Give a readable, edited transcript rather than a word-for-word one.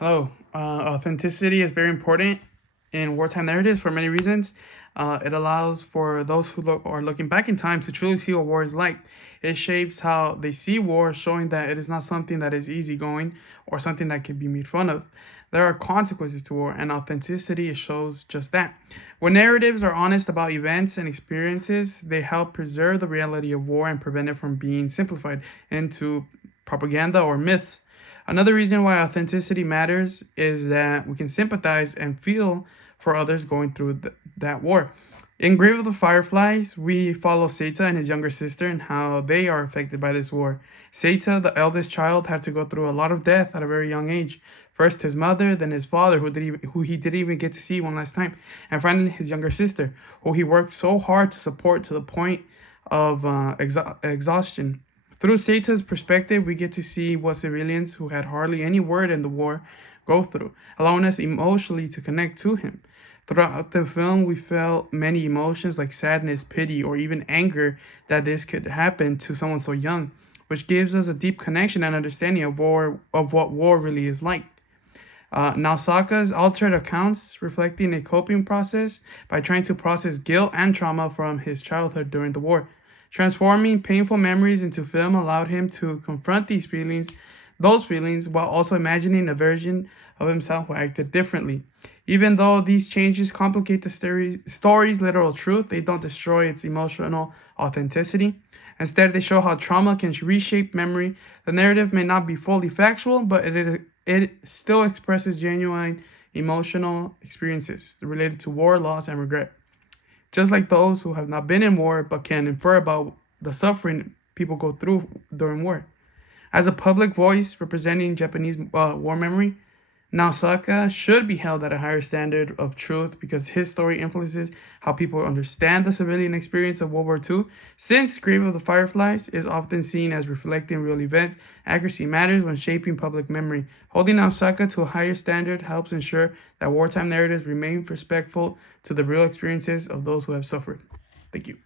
Hello. Authenticity is very important in wartime narratives for many reasons. It allows for those who are looking back in time to truly see what war is like. It shapes how they see war, showing that it is not something that is easygoing or something that can be made fun of. There are consequences to war, and authenticity shows just that. When narratives are honest about events and experiences, they help preserve the reality of war and prevent it from being simplified into propaganda or myths. Another reason why authenticity matters is that we can sympathize and feel for others going through that war. In Grave of the Fireflies, we follow Seita and his younger sister and how they are affected by this war. Seita, the eldest child, had to go through a lot of death at a very young age. First his mother, then his father, who he didn't even get to see one last time, and finally his younger sister, who he worked so hard to support to the point of exhaustion. Through Seita's perspective, we get to see what civilians who had hardly any word in the war go through, allowing us emotionally to connect to him. Throughout the film, we felt many emotions like sadness, pity, or even anger that this could happen to someone so young, which gives us a deep connection and understanding of what war really is like. Nausicaa's altered accounts reflecting a coping process by trying to process guilt and trauma from his childhood during the war. Transforming painful memories into film allowed him to confront those feelings, while also imagining a version of himself who acted differently. Even though these changes complicate the story's literal truth, they don't destroy its emotional authenticity. Instead, they show how trauma can reshape memory. The narrative may not be fully factual, but it still expresses genuine emotional experiences related to war, loss, and regret. Just like those who have not been in war but can infer about the suffering people go through during war. As a public voice representing Japanese war memory, Nausicaa should be held at a higher standard of truth because his story influences how people understand the civilian experience of World War II. Since Grave of the Fireflies is often seen as reflecting real events, accuracy matters when shaping public memory. Holding Nausicaa to a higher standard helps ensure that wartime narratives remain respectful to the real experiences of those who have suffered. Thank you.